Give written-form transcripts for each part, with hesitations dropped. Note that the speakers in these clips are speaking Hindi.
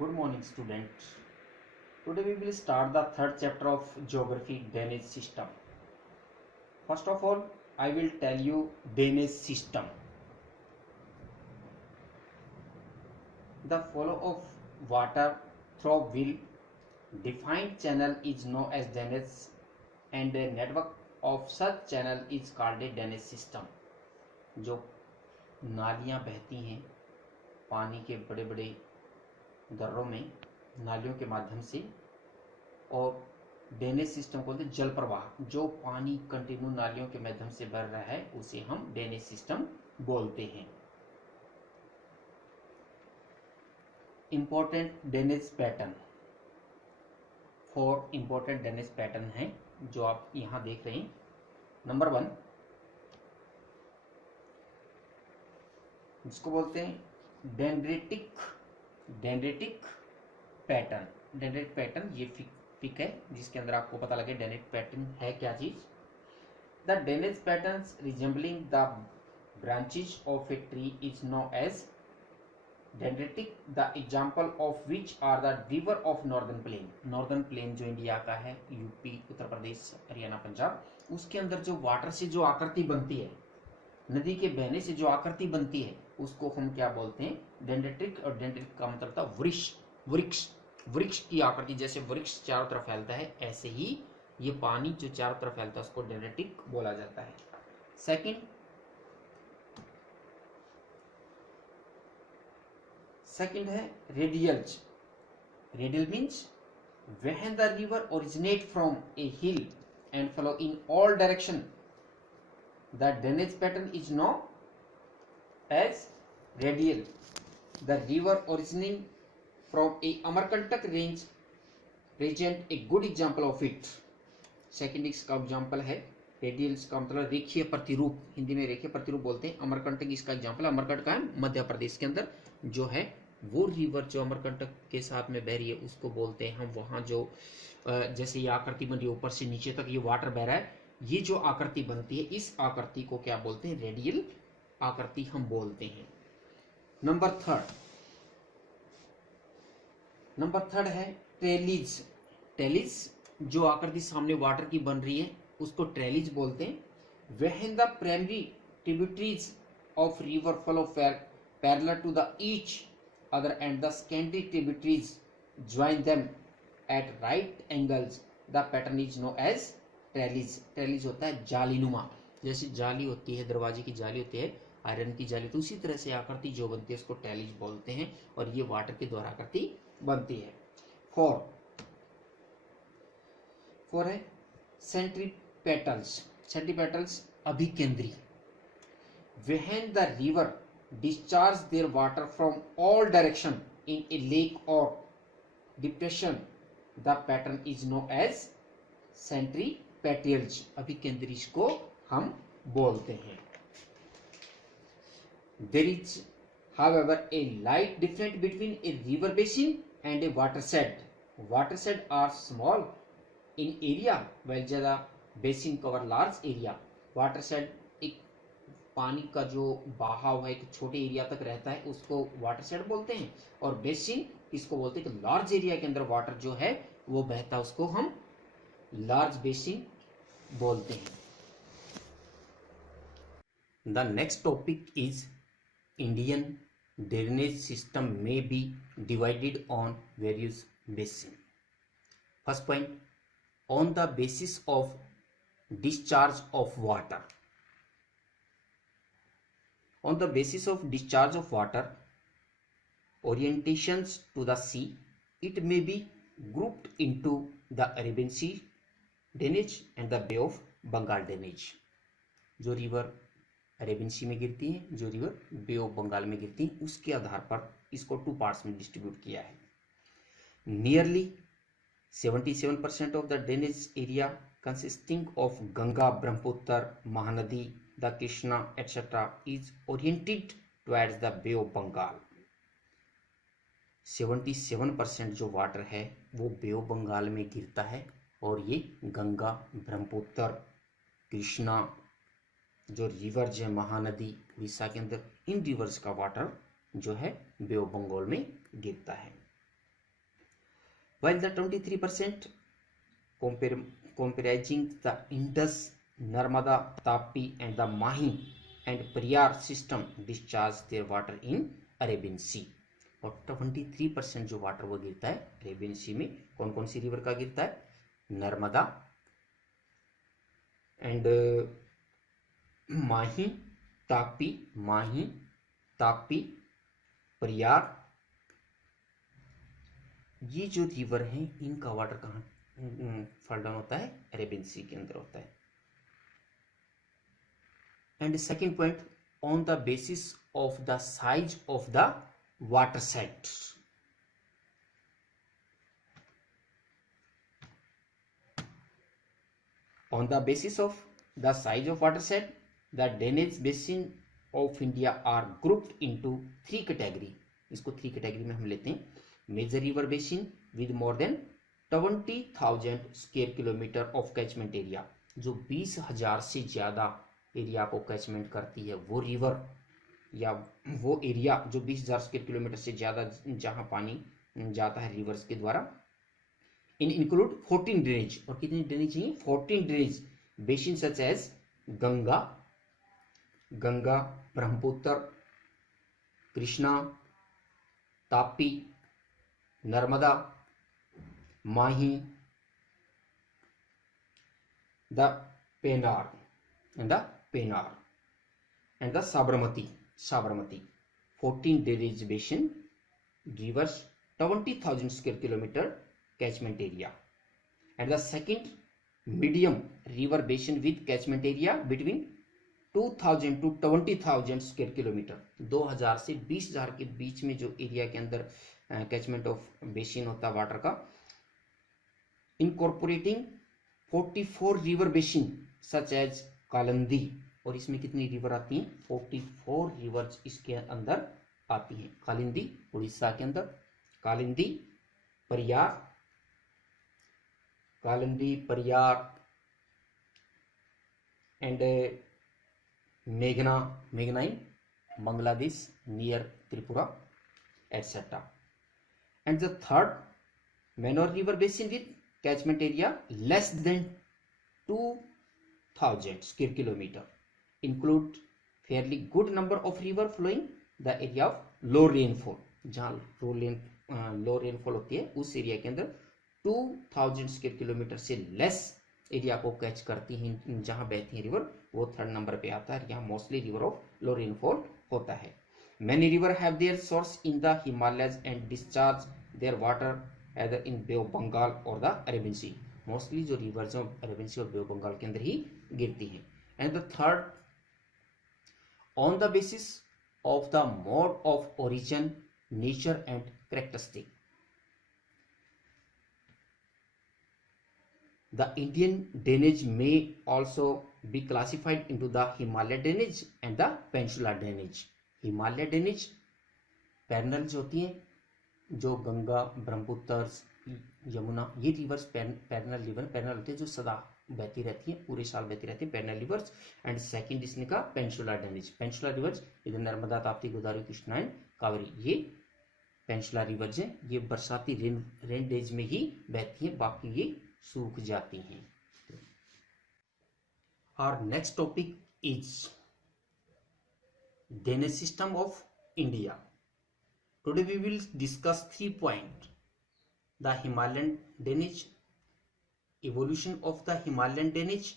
Good morning, students. Today we will start the third chapter of Geography Drainage System. First of all, I will tell you drainage system. The flow of water through will defined channel is known as drainage, and a network of such channel is called a drainage system. जो नालियाँ बहती हैं पानी के बड़े बड़े दर्रों में नालियों के माध्यम से, और ड्रेनेज सिस्टम को बोलते हैं जल प्रवाह। जो पानी कंटिन्यू नालियों के माध्यम से बह रहा है उसे हम ड्रेनेज सिस्टम बोलते हैं। Important drainage pattern, 4 important drainage pattern हैं जो आप यहां देख रहे हैं। नंबर 1 जिसको बोलते हैं डेंड्रेटिक पैटर्न। डेंड्रेटिक पैटर्न ये पिक है जिसके अंदर आपको पता लगे डेंड्रेटिक पैटर्न है क्या चीज। The drainage patterns resembling the branches of a tree is known as dendritic, the example of which are the river of northern plain. Northern plain जो इंडिया का है, यूपी, उत्तर प्रदेश, हरियाणा, पंजाब, उसके अंदर जो वाटर से जो आकृति बनती है, नदी के बहने से जो आकृति बनती है, उसको हम क्या बोलते हैं? डेंड्रेटिक। और डेंड्रेटिक का मतलब था वृक्ष की आकृति। जैसे वृक्ष चारों तरफ फैलता है, ऐसे ही ये पानी जो चारों तरफ फैलता है उसको डेंड्रेटिक बोला जाता है। सेकंड है radials. Radial means when the river originate from a hill and flow in all direction, the drainage pattern is known as radial. The river originating from a Amarkantak range present a good example of it. Second इसका एग्जाम्पल है रेडियल, का मतलब रेखीय प्रतिरूप, हिंदी में रेखीय प्रतिरूप बोलते हैं। अमरकंटक इसका एग्जाम्पल। अमरकंटक का है मध्य प्रदेश के अंदर जो है, वो रिवर जो अमरकंटक के साथ में बह रही है उसको बोलते हैं हम वहाँ जो जैसे ये आकृति बन रही है ऊपर से नीचे तक ये वाटर बह रहा है, ये जो आकृति बनती है इस आकृति को क्या बोलते हैं? रेडियल आकृति हम बोलते हैं। नंबर थर्ड है ट्रेलिज। ट्रेलिज जो आकृति सामने वाटर की बन रही है उसको ट्रेलिज बोलते हैं। When the primary tributaries of river flow parallel to the each other and the secondary tributaries join them at right angles, the pattern is known as trellis. Trellis होता है जालीनुमा, जैसे जाली होती है, दरवाजे की जाली होती है, आयरन की जाली, तो उसी तरह से आकृति जो बनती है उसको ट्रेलिज बोलते हैं, और ये वाटर के द्वारा आकृति बनती है। फोर है सेंट्रीपेटल्स। सेंट्रीपेटल्स अभिकेंद्री। When the river discharge their water from all direction in a lake or depression, the pattern is known as centripetals. अभिकेंद्री को हम बोलते हैं। There is, however, a light difference between a river basin and a watershed. Watershed are small in area, while the basin cover large area. Watershed एक पानी का जो बहाव है एक छोटे एरिया तक रहता है उसको वाटरशेड बोलते हैं, और बेसिन इसको बोलते हैं कि लार्ज एरिया के अंदर वाटर जो है वो बहता है उसको हम लार्ज बेसिन बोलते हैं। The next topic is Indian drainage system may be divided on various basins. First point, on the basis of discharge of water. On the basis of discharge of water, orientations to the sea, it may be grouped into the Arabian Sea drainage and the Bay of Bengal drainage. जो रिवर अरेबियन सी में गिरती है, जो रिवर बे ऑफ बंगाल में गिरती है, उसके आधार पर इसको 2 पार्ट्स में डिस्ट्रीब्यूट किया है। Nearly 77% of the drainage area consisting of Ganga, Brahmaputra, Mahanadi, the Krishna etcetera is oriented towards the Bay of Bengal. 77% जो वाटर है वो बे ऑफ बंगाल में गिरता है, और ये गंगा, ब्रह्मपुत्र, कृष्णा जो रिवर्स है, महानदी, उड़ीसा के अंदर, इन रिवर्स का वाटर जो है बे ऑफ बंगाल में गिरता है। while the 23% comprising the Indus, Narmada, Tapi and the Mahi and Priyar system discharge their water in Arabian Sea. और 23% जो वाटर वो गिरता है अरेबियन सी में, कौन कौन सी रिवर का गिरता है? नर्मदा एंड माही तापी प्रयाग, ये जो रिवर हैं इनका वाटर कहाँ फॉल डाउन होता है? अरेबियन सी के अंदर होता है. And second point, on the basis of the size of the water set. On the basis of the size of water set, the drainage basin of India are grouped into three category. इसको थ्री कैटेगरी में हम लेते हैं. Major river basin with more than 20,000 square kilometre of catchment area, जो 20,000 से ज़्यादा एरिया को कैचमेंट करती है वो रिवर या वो एरिया जो 20,000 स्क्वायर किलोमीटर से ज़्यादा जहाँ पानी जाता है रिवर्स के द्वारा. इन इंक्लूड 14 ड्रेनेज, और कितनी ड्रेनेज चाहिए? 14 drainage basin such as Ganga, Brahmaputra, Krishna, Tapi, Narmada, Mahi, the Pennar and the Sabarmati. 14 drainage basin givers 20,000 square kilometre catchment area. And the second, medium river basin with catchment area between 2,000 to 20,000 square kilometre. 2,000 से 20,000 के बीच में जो एरिया के अंदर कैचमेंट ऑफ बेसिन होता है वाटर का. Incorporating 44 river basin such as Kalindi, और इसमें कितनी रिवर आती हैं? 44 रिवर्स इसके अंदर आती हैं. कालिंदी उड़ीसा के अंदर, कालिंदी, परियार एंड मेघना in Bangladesh near Tripura etcetera. And the third, minor river basin with catchment area less than 2,000 square kilometre, include fairly good number of river flowing the area of low rainfall. जहाँ लो रेनफॉल होती है उस एरिया के अंदर 2,000 स्क्वायर किलोमीटर से लेस एरिया को कैच करती हैं जहां बहती हैं रिवर, वो थर्ड नंबर पे आता है. यहाँ mostly river of low rainfall होता है. Many river have their source in the Himalayas and discharge their water either in Bay of Bengal और द अरेबियन सी. मोस्टली जो रिवर्स हैं अरेबियन सी और बे ऑफ बंगाल के अंदर ही गिरती हैं. And the third, on the basis of the mode of origin, nature and characteristic, the Indian drainage may also be classified into the Himalaya drainage and the Peninsular drainage. Himalaya drainage पैरनल्स होती हैं, जो गंगा, ब्रह्मपुत्र, यमुना, ये रिवर्स पैरनल होती है जो सदा बहती रहती है, पूरे साल बहती रहती है, पैरनल रिवर्स. एंड सेकंड इसने का पेनिनसुलर ड्रेनेज. पेनिनसुलर रिवर्स इधर नर्मदा, ताप्ती, गोदावरी, कृष्णा एंड कावेरी, ये पेनिनसुलर रिवर्स हैं. ये बरसाती रेन डेज में ही बहती हैं, बाकी ये सूख जाती हैं. Our next topic is drainage system of India. Today we will discuss 3 points: the Himalayan drainage, evolution of the Himalayan drainage,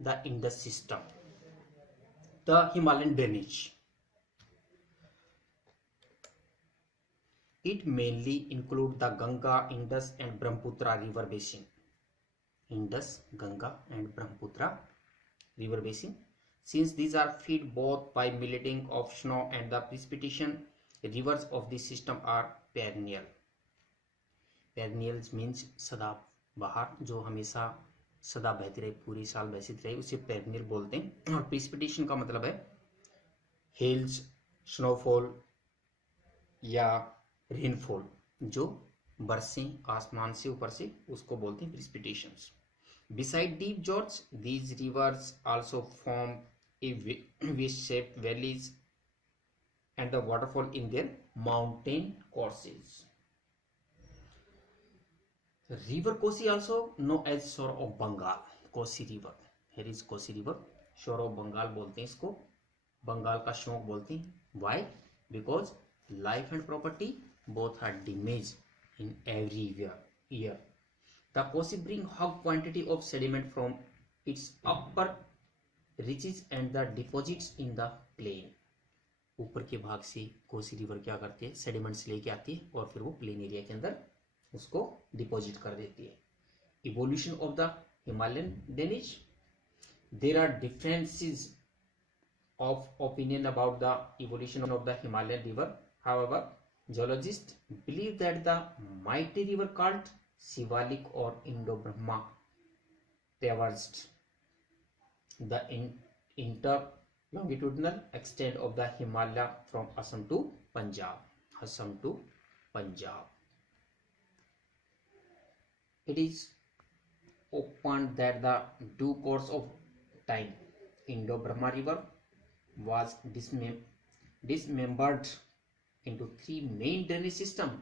the Indus system. The Himalayan drainage, it mainly include the Ganga, Indus and Brahmaputra river basin. Indus, Ganga and Brahmaputra river basin. Since these are fed both by melting of snow and the precipitation, rivers of this system are perennial. Perennials means सदाबहार, जो हमेशा सदा बहती रहे, पूरी साल बहती रहे, उसे पेरेनियल बोलते हैं. और प्रिसिपिटेशन का मतलब है हेल्स, स्नोफॉल या रेनफॉल, जो बरसें आसमान से ऊपर से, उसको बोलते हैं प्रिसिपिटेशंस. Beside deep gorges, these rivers also form a V-shaped valleys and the waterfall in their mountain courses. River Kosi also known as shore of Bengal. Kosi river. Here is Kosi river. Shore of Bengal बोलते हैं इसको, बंगाल का शौक बोलते हैं. Why? Because life and property both are damaged in every year. The Kosi bring high quantity of sediment from its upper reaches and the deposits in the plain. ऊपर के भाग से कोसी रिवर क्या करती है, सेडिमेंट्स लेके आती है और फिर वो प्लेन एरिया के अंदर उसको डिपॉजिट कर देती है. Evolution of the Himalayan drainage. There are differences of opinion about the evolution of the Himalayan river. However, geologists believe that the mighty river called Shivalik or Indo-Brahma traversed the interlongitudinal extent of the Himalaya from Assam to Punjab. It is opened that the due course of time, Indo-Brahma river was dismembered into three main drainage systems: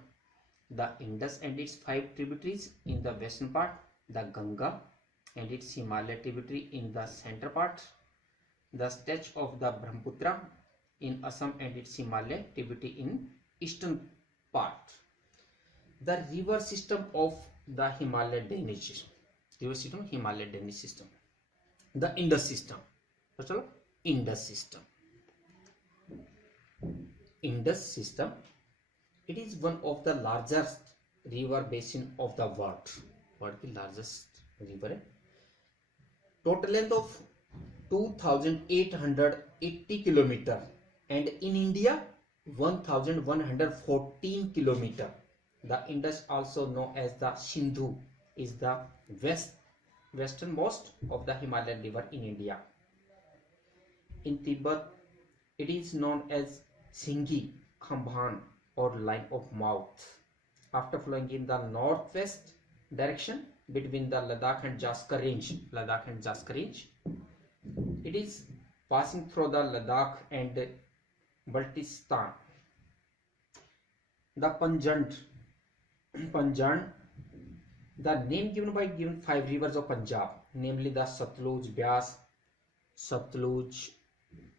the Indus and its 5 tributaries in the western part, the Ganga and its Himalaya tributary in the center part, the stretch of the Brahmaputra in Assam and its Himalaya tributary in eastern part. The river system of the Himalaya drainage system, the Indus system. So, Indus system, it is one of the largest river basin of the world. What is the largest river? Total length of 2880 kilometer, and in India 1114 kilometer. The Indus, also known as the Sindhu, is the westernmost of the Himalayan river in India. In Tibet, it is known as Singhi, Khamban or line of mouth. After flowing in the northwest direction between the Ladakh and Jaskar range, it is passing through the Ladakh and Baltistan. The Panjand, the name given by 5 rivers of Punjab, namely the Satluj,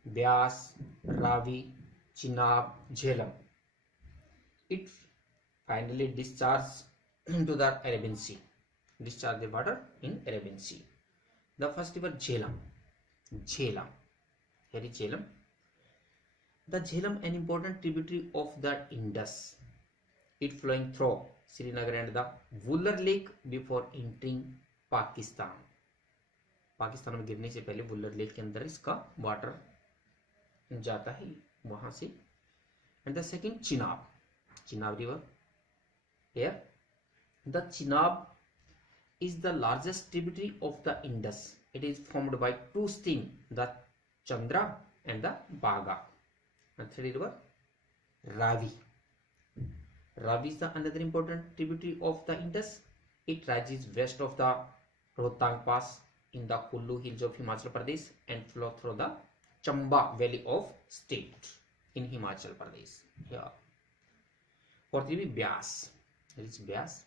Byas, Ravi, Chenab, Jhelum. It finally discharges into the Arabian Sea. Discharge the water in Arabian Sea. The first river, Jhelum. Here is Jhelum. The Jhelum, an important tributary of the Indus. It flowing through Srinagar and the Vuller Lake before entering Pakistan. Pakistan में गिरने से पहले वुलर लेक के अंदर इसका वाटर जाता है वहां से. And the second, Chenab river. Here the Chenab is the largest tributary of the Indus. It is formed by 2 streams, the Chandra and the Baga. And third river, Ravi. Ravi is the another important tributary of the Indus. It rises west of the Rohtang Pass in the Kullu hills of Himachal Pradesh and flow through the Chamba Valley of state in Himachal Pradesh. Here. Fourth river, Byas. There is Byas.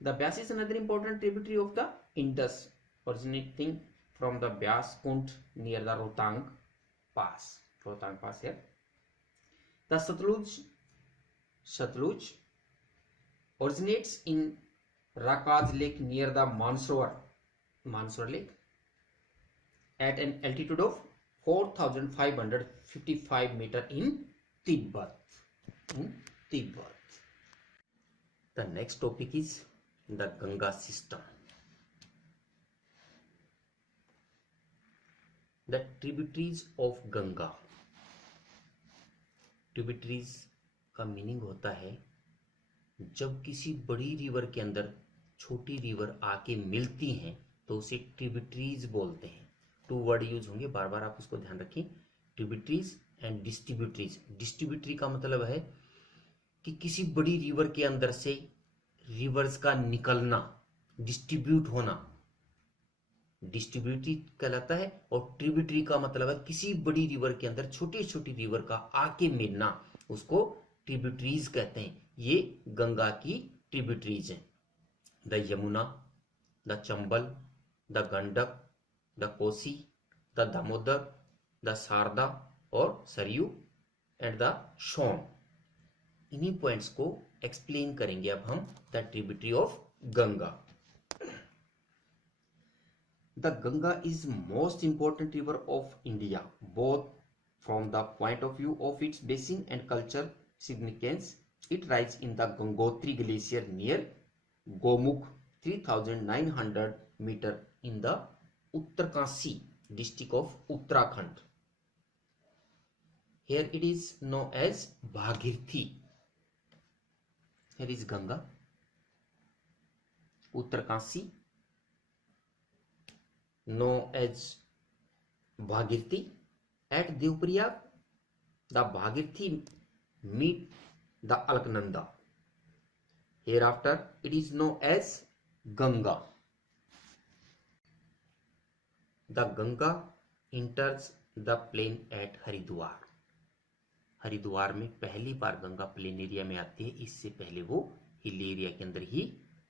The Byas is another important tributary of the Indus, originating from the Byas Kund near the Rohtang Pass. Here. The Satluj originates in Rakaz Lake near the Mansoor Lake at an altitude of 4,555 meters in Tibet. The next topic is the Ganga system. The tributaries of Ganga. Tributaries का मीनिंग होता है जब किसी बड़ी रिवर के अंदर छोटी रिवर आके मिलती हैं तो उसे ट्रिब्यूटरीज बोलते हैं. 2 वर्ड यूज होंगे, बार बार आप उसको ध्यान रखें. Tributaries and distributaries. डिस्ट्रीब्यूटरी का मतलब है कि किसी बड़ी रिवर के अंदर से रिवर्स का निकलना, डिस्ट्रीब्यूट होना, डिस्ट्रीब्यूटरी कहलाता है. और ट्रिब्यूटरी का मतलब है किसी बड़ी रिवर के अंदर छोटी छोटी रिवर का आके मिलना, उसको ट्रिब्यूटरीज कहते हैं. ये गंगा की ट्रिब्यूटरीज हैं. The Yamuna, the Chambal, the Gandak, the Kosi, the Damodar, the Sharda और सरयू एंड द सोन। इन्हीं पॉइंट्स को एक्सप्लेन करेंगे अब हम the tributary of Ganga. The Ganga is most important river of India both from the point of view of its basin and cultural significance. It rises in the Gangotri glacier near Gomukh 3900 meter in the Uttarkasi district of Uttarakhand. Here it is known as Bhagirthi. Here is Ganga, Uttarkasi, known as Bhagirthi. At Devpriyag, the Bhagirthi meet the Alaknanda. Hereafter, it is known as Ganga. The Ganga enters the plain at Haridwar. Haridwar में पहली बार गंगा प्लेन एरिया में आती है, इससे पहले वो हिल एरिया के अंदर ही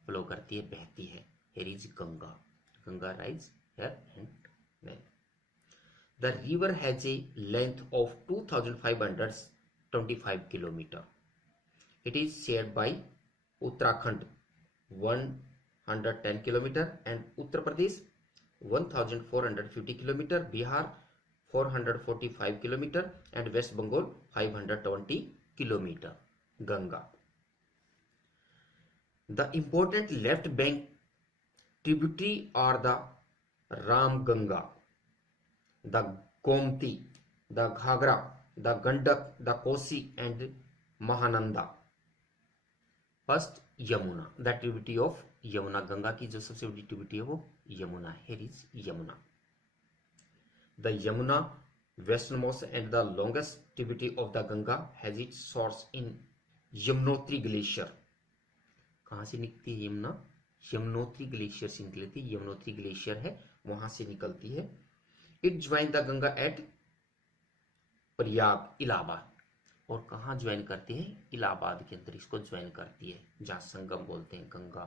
फ्लो करती है, बहती है। Here is Ganga. Ganga rises here and then. The river has a length of 2525 km. It is shared by Uttarakhand 110 km and Uttar Pradesh 1450 km, Bihar 445 km and West Bengal 520 km. Ganga. The important left bank tributary are the Ram Ganga, the Gomti, the Ghagra, the Gandak, the Kosi and Mahananda. First Yamuna, the tributary of Yamuna. Ganga की जो सबसे बड़ी ट्रिब्यूटरी है वो यमुना है। Here is Yamuna. The Yamuna, westernmost and the longest tributary of the Ganga, has its source in Yamunotri glacier. कहाँ से निकलती है यमुना? यमुनोत्री ग्लेशियर से निकलती है। यमुनोत्री ग्लेशियर है, वहां से निकलती है। It join the Ganga at Prayag, Allahabad. और कहाँ ज्वाइन करती है? इलाहाबाद के अंदर इसको ज्वाइन करती है, जहाँ संगम बोलते हैं। गंगा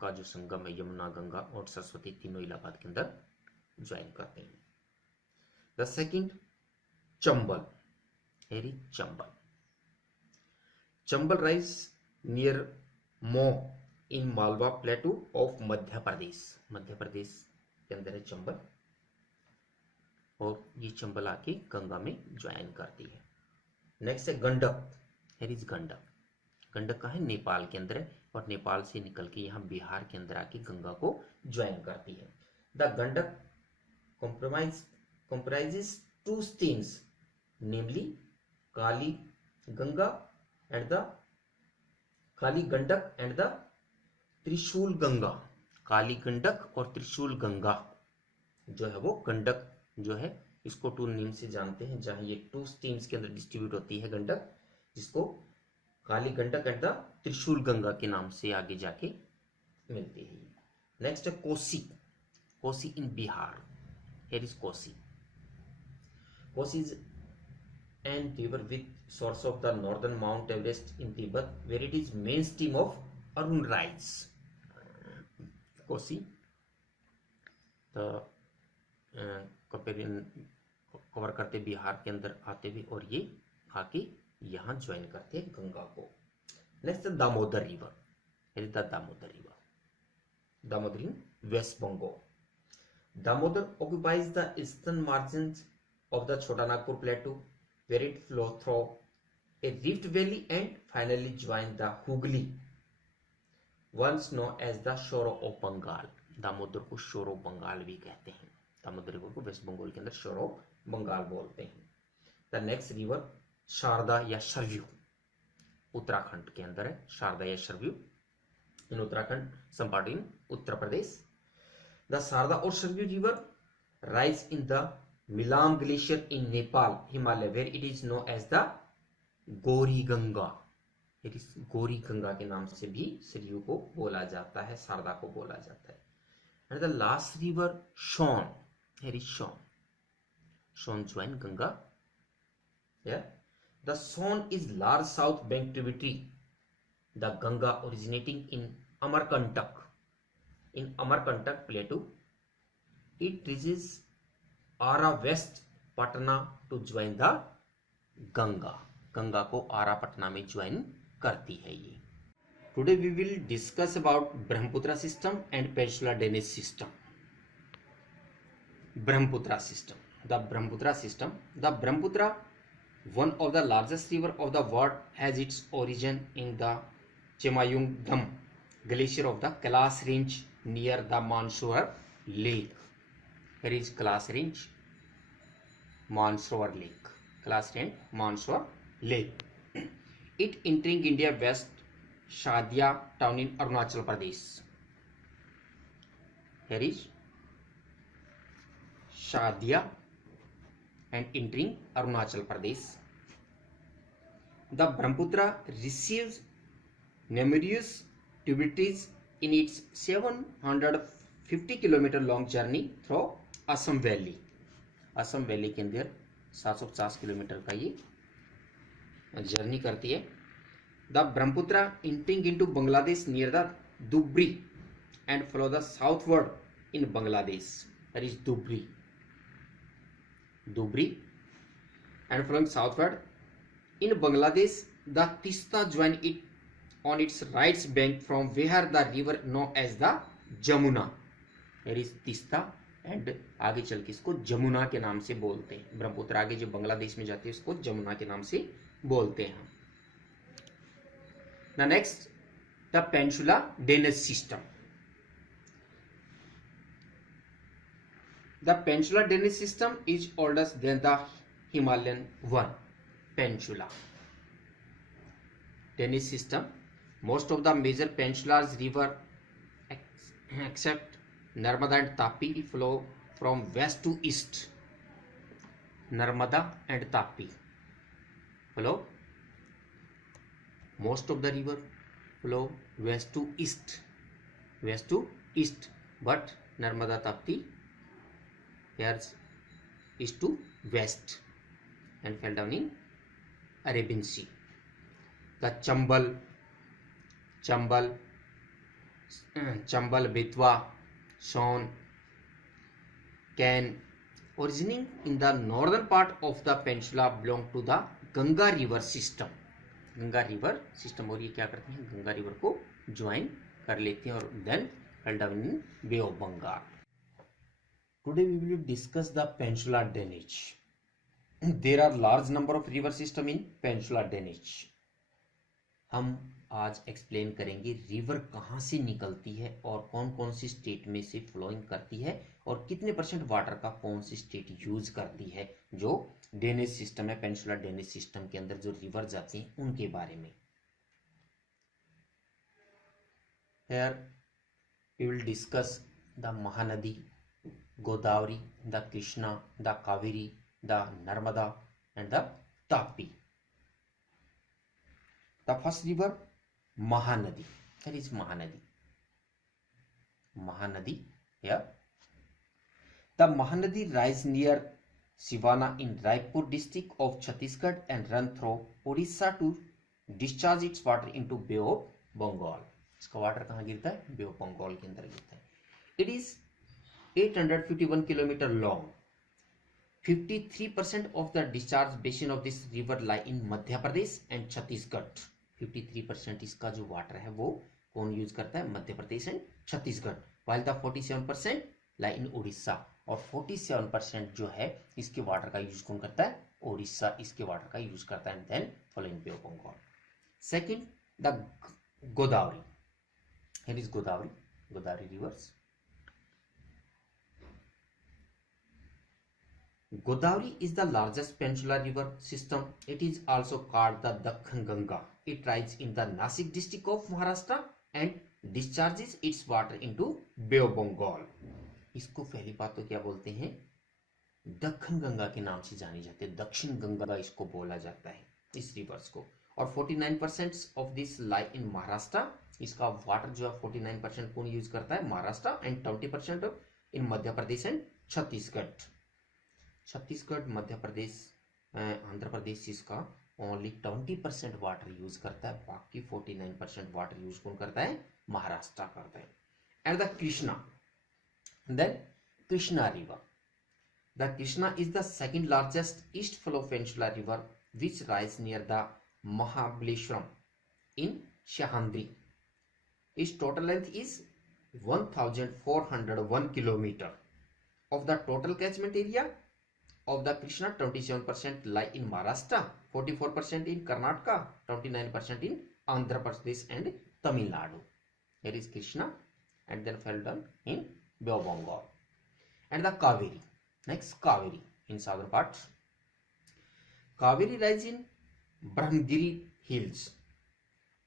का जो संगम है, यमुना, गंगा और सरस्वती, तीनों इलाहाबाद के अंदर ज्वाइन करते हैं। द सेकेंड चंबल, हेरी चंबल। चंबल राइज नियर मो इन मालवा प्लेटू ऑफ मध्य प्रदेश। मध्य प्रदेश के अंदर है चंबल, और ये चंबल आके गंगा में ज्वाइन करती है। नेक्स्ट है गंडक, हेयर इज गंडक। गंडक का है नेपाल के अंदर है, और नेपाल से निकल के यहाँ बिहार के अंदर आके गंगा को ज्वाइन करती है। The Gandak comprises two streams, namely Kali Ganga and the Kali Gandak and the त्रिशूल गंगा। काली गंडक और त्रिशूल गंगा जो है वो गंडक जो है, इसको टू नेम से जानते हैं, जहां ये टू स्ट्रीम्स के अंदर डिस्ट्रीब्यूट होती है गंडक, जिसको काली गंडक एंड द त्रिशूल गंगा के नाम से आगे जाके मिलती है। नेक्स्ट है Kosi, Kosi in Bihar. Here is Kosi. Kosi is an river with source of the northern Mount Everest in Tibet, where it is main stream of Arun rise. Kosi cover करते बिहार के अंदर आते हुए, और ये आके यहाँ ज्वाइन करते हैं गंगा को। Next Damodar river, the Damodar river, Damodar in West Bengal. Damodar occupies the eastern margins of the Chotanagpur plateau, where it flows through a rift valley and finally joins the Hooghly, once known as the Shore of Bengal. Damodar को शोर ऑफ बंगाल भी कहते हैं। दामोदर रिवर को वेस्ट बंगाल के अंदर शोर ऑफ बंगाल बोलते हैं। द नेक्स्ट रिवर शारदा या सरयू, उत्तराखंड के अंदर है। शारदा या Saryu in Uttarakhand, some part in Uttar Pradesh. The Sharda और Saryu river rise in the Milam glacier in Nepal, Himalaya, where it is known as the Gauri Ganga. Gauri Ganga के नाम से भी सरयू को बोला जाता है, शारदा को बोला जाता है। And the last river shown, here is shown. Shown join Ganga. The shown is large south bank tributary the Ganga, originating in Amarkantak. In Amarkantak plateau, it reaches Ara West Patna to join the Ganga. Ganga को आरा पटना में ज्वाइन करती है ये. Today we will discuss about Brahmaputra system and peninsula dennis system. Brahmaputra system. The Brahmaputra system. The Brahmaputra, one of the largest river of the world, has its origin in the Chemayungdam glacier of the Kailash range near the Mansarovar lake. Here is Kailash range, Mansarovar lake. Kailash range, Mansarovar lake. It entering India west Shadia town in Arunachal Pradesh. Here is Shadia and entering Arunachal Pradesh. The Brahmaputra receives numerous tributaries in its 750 km long journey through Assam Valley. Assam valley के अंदर 750 किलोमीटर का ये जर्नी करती है. The Brahmaputra entering into Bangladesh near the Dhubri and flow the southward in Bangladesh. That is Dhubri. Dubri and flowing southward in Bangladesh. The Tista join it on its right bank from where the river known as the Jamuna. Here is Tista and आगे चल के इसको जमुना के नाम से बोलते हैं. ब्रह्मपुत्र आगे जो बांग्लादेश में जाते हैं इसको जमुना के नाम से बोलते हैं. Now next, the Peninsula Drainage System. The Peninsula Drainage System is older than the Himalayan one. Peninsula Drainage System. Most of the major peninsulas river except Narmada and Tapi flow from west to east. Narmada and Tapi flow. Most of the river flow west to east. West to east. But Narmada Tapi here is to west and fell down in Arabian Sea. The Chambal, Betwa, Son, Can, originating in the northern part of the peninsula, belong to the Ganga River system. Ganga River system. और ये क्या करते हैं, गंगा रिवर को ज्वाइन कर लेते हैं और then fell down in Bay of Bengal. Today we will discuss the peninsular drainage. There are large number of river system in peninsular drainage. हम आज एक्सप्लेन करेंगे रिवर कहाँ से निकलती है और कौन कौन सी स्टेट में से फ्लोइंग करती है और कितने % वाटर का कौन सी स्टेट यूज करती है. जो ड्रेनेज सिस्टम है, पेनिनसुलर ड्रेनेज सिस्टम के अंदर जो रिवर जाते हैं उनके बारे में. Here we will discuss the Mahanadi, Godavari, the Krishna, the Kaveri, the Narmada and the Tapi. The first river, Mahanadi. That is Mahanadi. Mahanadi here. The Mahanadi rises near Sivana in Raipur district of Chhattisgarh and run through Odisha to discharge its water into Bay of Bengal. इसका वाटर कहाँ गिरता है, बे ऑफ बंगाल के अंदर गिरता है. It is 851 kilometre long. 53% of the discharge basin of this river lie in Madhya Pradesh and Chhattisgarh. 53% इसका जो वाटर है वो कौन यूज करता है, Madhya Pradesh and Chhattisgarh. while the 47% lie in Orissa. और 47% जो है इसके वाटर का यूज कौन करता है, उड़ीसा इसके वाटर का यूज करता है. And then following Bay of Bengal. Second, the Godavari. here is Godavari rivers. Godavari is the largest peninsular river system. It is also called the Dakhan Ganga. It rises in the Nasik district of Maharashtra and discharges its water into Bay of Bengal. इसको पहली बात तो क्या बोलते हैं, दक्षिण गंगा के नाम से जानी जाती है. दक्षिण गंगा इसको बोला जाता है इस रिवर्स को. और 49% of this lie in Maharashtra. इसका वाटर जो है 49% कौन यूज करता है, Maharashtra. And 20% in Madhya Pradesh and Chhattisgarh. Chhattisgarh, Madhya Pradesh, Andhra Pradesh इसका ओनली 20% वाटर यूज करता है, बाकी 49% वाटर यूज कौन करता है? महाराष्ट्र करता है। And the Krishna, then Krishna river, the Krishna is the second largest east flow peninsular river which rise near the Mahabaleshwaram in Sahyadri. Its total length is 1401 kilometer. Of the total catchment area of the Krishna, 27% lie in Maharashtra, 44% in Karnataka, 29% in Andhra Pradesh and Tamil Nadu. Here is Krishna, and then fell down in Bay of Bengal. And the Kaveri, next Kaveri in southern parts. Kaveri lies in Brahmagiri hills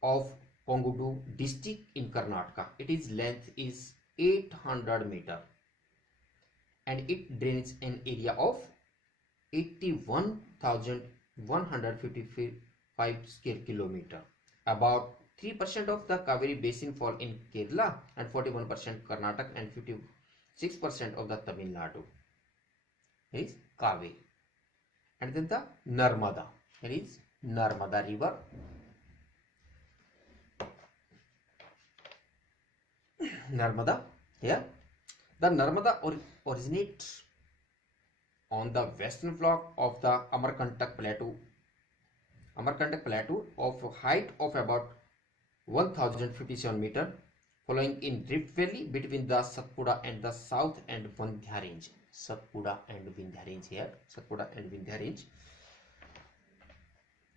of Kongudu district in Karnataka. Its length is 800 meter and it drains an area of 81,155 square kilometer. About 3% of the Kaveri basin fall in Kerala and 41% Karnataka and 56% of the Tamil Nadu. Here is Kaveri. And then the Narmada. Here is Narmada river. Narmada. Here, the Narmada originates on the western flank of the Amarkantak Plateau. Amarkantak Plateau of height of about 1057 meter, following in Rift Valley between the Satpura and the south and Vindhya range. Satpura and Vindhya range here. Satpura and Vindhya range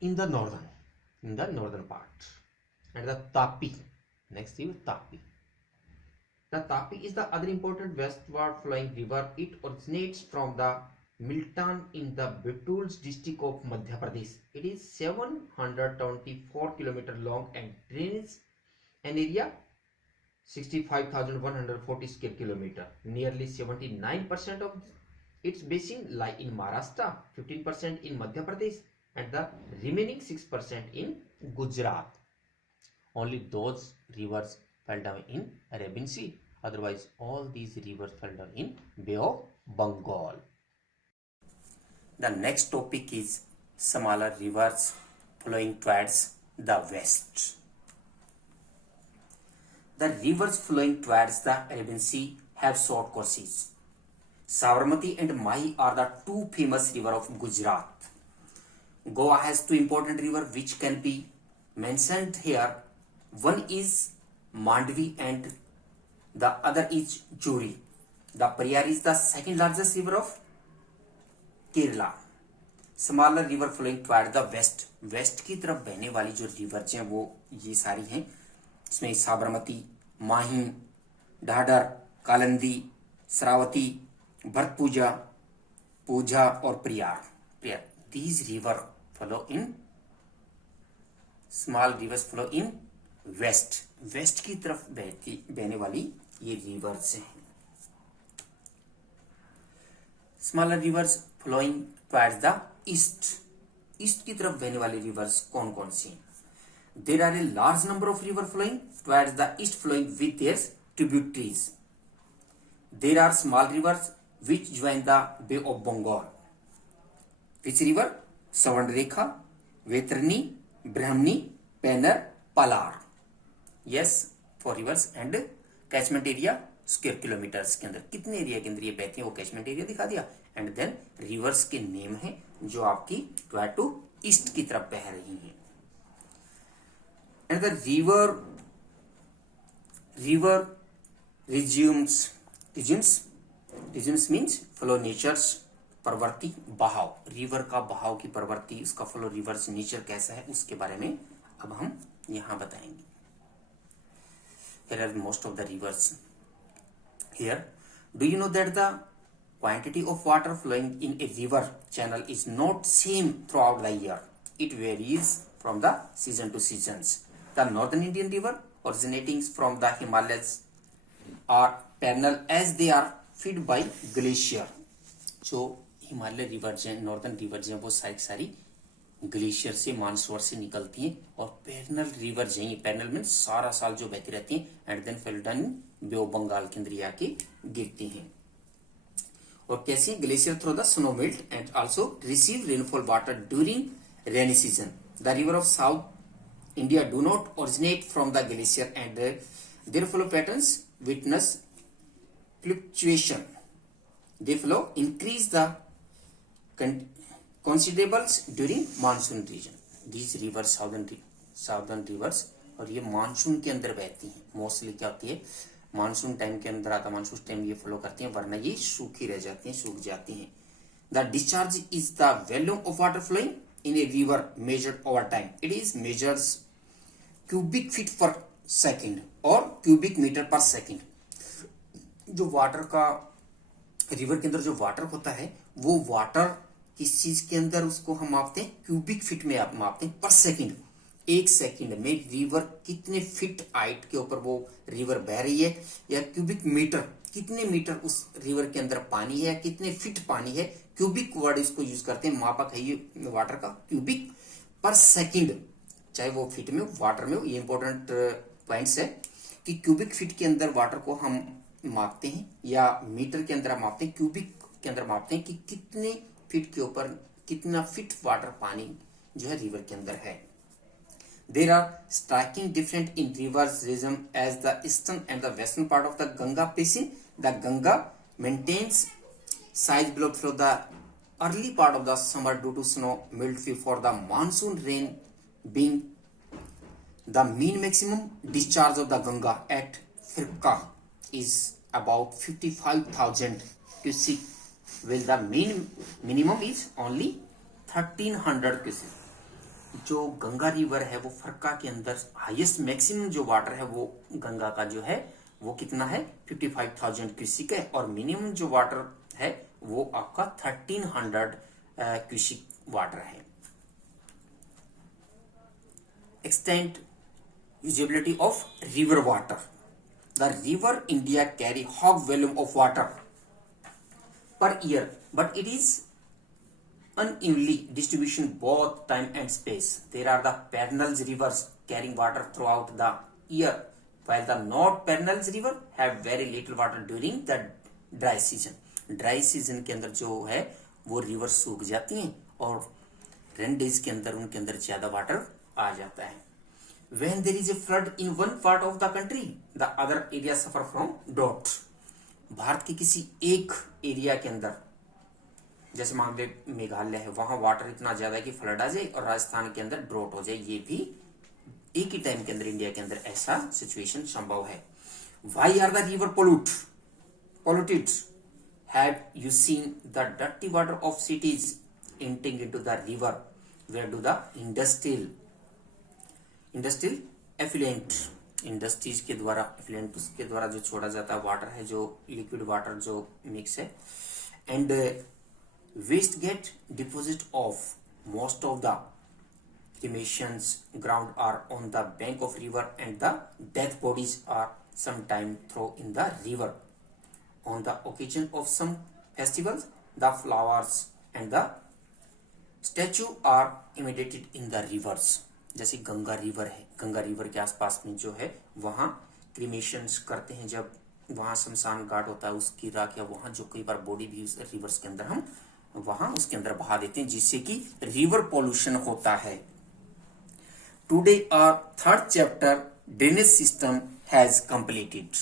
in the northern part. And the Tapi. Next is Tapi. The Tapi is the other important westward flowing river. It originates from the Multan in the Betuls district of Madhya Pradesh. It is 724 km long and drains an area 65,140 square kilometer. Nearly 79% of its basin lie in Maharashtra, 15% in Madhya Pradesh, and the remaining 6% in Gujarat. Only those rivers fell down in Arabian Sea. Otherwise, all these rivers fell down in Bay of Bengal. The next topic is smaller rivers flowing towards the west. The rivers flowing towards the Arabian Sea have short courses. Sabarmati and Mahi are the two famous rivers of Gujarat. Goa has two important rivers which can be mentioned here. One is Mandvi and the other is Juri. The Periyar is the second largest river of Kerala. Smaller river flowing toward the west. West की तरफ बहने वाली जो रिवर्स हैं वो ये सारी हैं. इसमें साबरमती, माही, ढाढर, कालिंदी, श्रावती, भरतपुजा, पूजा और Periyar. These rivers flow in, small rivers flow in west. West की तरफ बहने वाली ये रिवर्स हैं. Smaller rivers flowing towards the east. East की तरफ बहने वाले रिवर्स कौन कौन सी हैं? There are a large number of rivers flowing towards the east, flowing with their tributaries. There are small rivers which join the Bay of Bengal. Which river? Savarnrekha, Vaitarni, Brahmani, Pennar, Palar. Yes, 4 rivers and catchment area square kilometres के अंदर कितने एरिया के अंदर ये बहती है वो कैचमेंट एरिया दिखा दिया. एंड देन रिवर्स के नेम है जो आपकी टुवर्ड टू ईस्ट की तरफ बह रही हैं. And the river resumes means flow natures. प्रवृत्ति, बहाव, रिवर का बहाव की प्रवृत्ति, उसका फ्लो रिवर्स नेचर कैसा है उसके बारे में अब हम यहां बताएंगे. Here are most of the rivers. Here, do you know that the quantity of water flowing in a river channel is not same throughout the year? It varies from the season to seasons. The northern Indian river originating from the Himalayas are perennial as they are fed by glacier. जो हिमालय रिवर्स हैं, नॉर्दर्न रिवर्स हैं, वो सारी ग्लेशियर से, मानसरोवर से निकलती हैं. और पेरनल रिवर्स हैं, ये पेरनल मीन सारा साल जो बहती रहती हैं. And then fell down Bay of Bengal के अंदर आके गिरती हैं. और कैसे? Glacier through the snow melt and also receive rainfall water during rainy season. The river of South India do not originate from the glacier and their flow patterns witness fluctuation. They flow increase the considerables during monsoon region. These rivers southern rivers और ये मानसून के अंदर बहती हैं. मोस्टली क्या होती है, मानसून टाइम के अंदर आता, मानसून टाइम ये फ्लो करती हैं, वरना ये सूखी रह जाती हैं, सूख जाती हैं. The discharge is the volume of water flowing in a river measured over time. It is measures cubic feet per second और क्यूबिक मीटर पर सेकेंड. जो वाटर का रिवर के अंदर जो वाटर होता है वो वाटर किस चीज के अंदर उसको हम मापते हैं, क्यूबिक फीट में आप मापते हैं पर सेकेंड. एक सेकंड में रिवर कितने फीट हाइट के ऊपर वो रिवर बह रही है, या क्यूबिक मीटर कितने मीटर उस रिवर के अंदर पानी है, कितने फीट पानी है. क्यूबिक वर्ड इसको यूज करते हैं, मापक है ये वाटर का. क्यूबिक पर सेकंड, चाहे वो फीट में वाटर में हो. ये इंपॉर्टेंट पॉइंट्स है कि क्यूबिक फीट के अंदर वाटर को हम मापते हैं या मीटर के अंदर हम मापते हैं, क्यूबिक के अंदर मापते हैं कि कितने फीट के ऊपर कितना फीट वाटर पानी जो है रिवर के अंदर है. There are striking difference in rivers rhythm as the eastern and the western part of the Ganga basin. The Ganga maintains size below flow the early part of the summer due to snow melt before the monsoon rain, being the mean maximum discharge of the Ganga at Firka is about 55,000 cubic, while the minimum is only 1300 cubic. जो गंगा रिवर है वो फरका के अंदर हाईएस्ट मैक्सिमम जो वाटर है वो गंगा का जो है वो कितना है 55,000 क्यूसिक है, और मिनिमम जो वाटर है वो आपका 1300 क्यूसिक वाटर है. Extent usability of river water. The river India carry huge volume of water per year, but it is unevenly distribution both time and space. There are the perennial rivers carrying water throughout the year, while the not perennial river have very little water during the dry season. Dry season के अंदर जो है वो रिवर सूख जाती हैं और रेन डेज के अंदर उनके अंदर ज्यादा वाटर आ जाता है. When there is a flood in one part of the country, the other area suffer from drought. Bharat के किसी एक एरिया के अंदर, जैसे मान लो मेघालय है, वहां वाटर इतना ज्यादा है कि फ्लड आ जाए और राजस्थान के अंदर ड्रॉट हो जाए. ये भी एक ही टाइम के अंदर इंडिया के अंदर ऐसा सिचुएशन संभव है. Why are the river polluted? Have you seen the dirty water of cities entering into the river? Where do the industrial effluent, industries के द्वारा effluent उसके द्वारा जो छोड़ा जाता है वाटर है, जो लिक्विड वाटर जो मिक्स है, and waste get deposit of most of the cremations ground are on the bank of river, and the death bodies are sometime thrown in the river. On the occasion of some festivals, the flowers and the statue are imitated in the rivers. जैसे गंगा रिवर है, गंगा रिवर के आसपास में जो है वहाँ क्रिमेशंस करते हैं, जब वहाँ शमशान घाट होता है उसकी राख, या वहाँ जो कई बार बॉडी भी उस रिवर्स के अंदर हम वहां उसके अंदर बहा देते हैं, जिससे कि रिवर पॉल्यूशन होता है. Today our third chapter drainage system has completed.